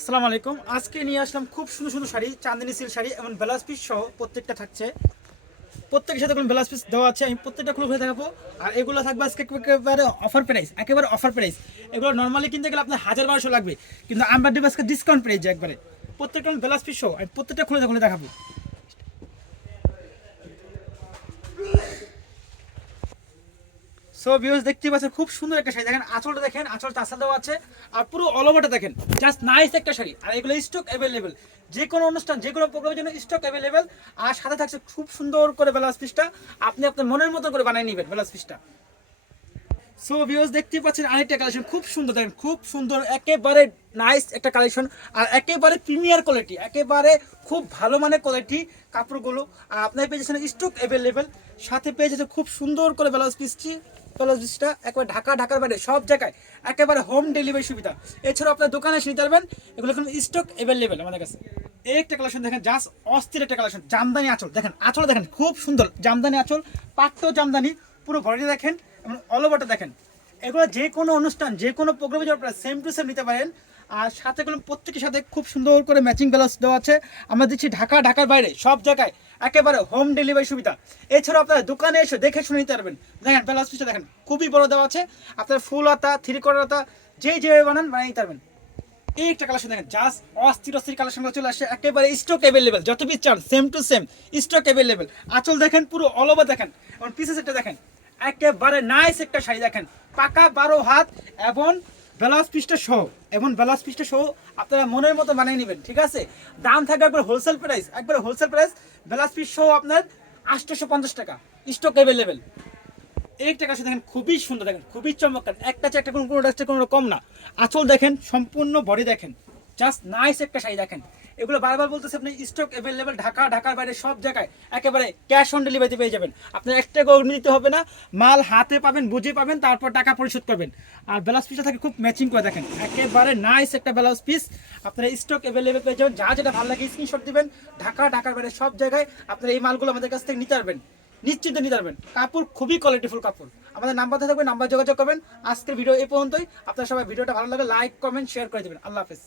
আসসালামু আলাইকুম। আজকে নিয়ে আসলাম খুব সুন্দর সুন্দর শাড়ি, চাঁদনি সিল্ক শাড়ি এবং ব্লাউজ পিস সহ প্রত্যেকটা থাকছে। প্রত্যেকের সাথে কোনো ব্লাউজ পিস দেওয়া আছে, আমি প্রত্যেকটা খুলে খুলে দেখাবো। আর এগুলো থাকবে আজকে একেবারে অফার প্রাইস, একেবারে অফার প্রাইস। এগুলো নর্মালি কিনতে গেলে আপনার 1000-1200 লাগবে, কিন্তু আমরা দেবো আজকে ডিসকাউন্ট প্রাইস একবারে। প্রত্যেকটা ব্লাউজ পিস সহ আমি প্রত্যেকটা খুলে খুলে দেখাবো। সো ভিউয়ার্স দেখতেই পাচ্ছেন খুব সুন্দর একটা শাড়ি। দেখেন আঁচলটা, দেখেন আঁচল টাসা দেওয়া আছে আর পুরো অল ওভারটা দেখেন, জাস্ট নাইস একটা শাড়ি। আর এগুলো স্টক অ্যাভেলেবেল, যে কোনো অনুষ্ঠান যে কোনো প্রোগ্রামের জন্য স্টক অ্যাভেলেবেল। আর সাথে থাকছে খুব সুন্দর করে ব্লাউজ পিসটা, আপনি আপনার মনের মতো করে বানিয়ে নেবেন ব্লাউজ পিসটা। সো ভিউয়ার্স দেখতেই পাচ্ছেন আরেকটা কালেকশন, খুব সুন্দর দেখেন, খুব সুন্দর একেবারে নাইস একটা কালেকশন। আর একেবারে প্রিমিয়ার কোয়ালিটি, একেবারে খুব ভালো মানের কোয়ালিটি কাপড়গুলো। আর আপনার পেয়ে যাচ্ছেন স্টক অ্যাভেলেবেল, সাথে পেয়ে যাচ্ছে খুব সুন্দর করে ব্লাউজ পিসটা একবার ঢাকার বাইরে সব জায়গায় একেবারে হোম ডেলিভারি সুবিধা। এছাড়াও আপনার দোকানে এসে নিতে পারবেন, এগুলো এখন স্টক অ্যাভেলেবেল আমাদের কাছে। এই একটা কালেকশন দেখেন, জাস্ট অস্থির একটা কালেকশন। জামদানি আঁচল দেখেন, আঁচল দেখেন খুব সুন্দর জামদানি আঁচল, পাট্ট জামদানি, পুরো বডি দেখেন এবং অল ওভারটা দেখেন। এগুলো যে কোনো অনুষ্ঠান যে কোনো প্রোগ্রামে যাওয়ার পরে সেম টু সেম নিতে পারেন। আর সাথে এগুলো প্রত্যেকের সাথে খুব সুন্দর করে ম্যাচিং ব্লাউজ দেওয়া আছে। আমরা দিচ্ছি ঢাকার বাইরে সব জায়গায় একেবারে হোম ডেলিভারি সুবিধা। এছাড়াও আপনারা দোকানে এসে দেখে শুনে নিতে পারবেন। দেখেন ব্লাউজ পিসটা দেখেন খুবই বড় দেওয়া আছে, আপনার ফুল হাতা, থ্রি কোয়ার্টার হাতা, যেভাবে বানান বানিয়ে নিতে পারবেন। এই একটা কালেকশন দেখেন, জাস্ট অস্থির কালেকশনগুলো চলে আসে, একেবারে স্টক অ্যাভেলেবেল, যত পিস চান same to same stock available. আঁচল দেখেন পুরো অল ওভার দেখেন এবং পিসেস একটা দেখেন, একেবারে নাইস একটা শাড়ি দেখেন, পাকা 12 হাত এবং ব্লাউজ পিসটা সহ আপনারা মনের মতো বানিয়ে নেবেন। ঠিক আছে, দাম থাকবে একবার হোলসেল প্রাইস। ব্লাউজ পিস সহ আপনার 850 টাকা, স্টক অ্যাভেলেবেল। এই একটা কাছে দেখেন খুবই সুন্দর, দেখেন খুবই চমৎকার, একটা চেয়ে একটা কোনো কম না। আঁচল দেখেন, সম্পূর্ণ বডি দেখেন, জাস্ট নাইস একটা শাড়ি দেখেন। এগুলো বারবার বলতেছে আপনি স্টক অ্যাভেলেবেল, ঢাকার বাইরে সব জায়গায় একেবারে ক্যাশ অন ডেলিভারিতে পেয়ে যাবেন। আপনার একটা অগ্নি দিতে হবে না, মাল হাতে পাবেন, বুঝে পাবেন, তারপর টাকা পরিশোধ করবেন। আর ব্লাউজ পিসটা থাকে খুব ম্যাচিং করে দেখেন, একেবারে নাইস একটা ব্লাউজ পিস। আপনারা স্টক অ্যাভেলেবেল পেয়ে যাবেন, যা যেটা ভালো লাগে স্ক্রিনশট দিবেন। ঢাকার বাইরে সব জায়গায় আপনারা এই মালগুলো আমাদের কাছ থেকে নিতে পারবেন, নিশ্চিন্তে নিতে পারবেন। কাপড় খুবই কোয়ালিটিফুল কাপড়। আমাদের নাম্বার থাকবে, নাম্বার যোগাযোগ করবেন। আজকের ভিডিও এই পর্যন্তই। আপনারা সবাই ভিডিওটা ভালো লাগে লাইক কমেন্ট শেয়ার করে দেবেন। আল্লাহ হাফেজ।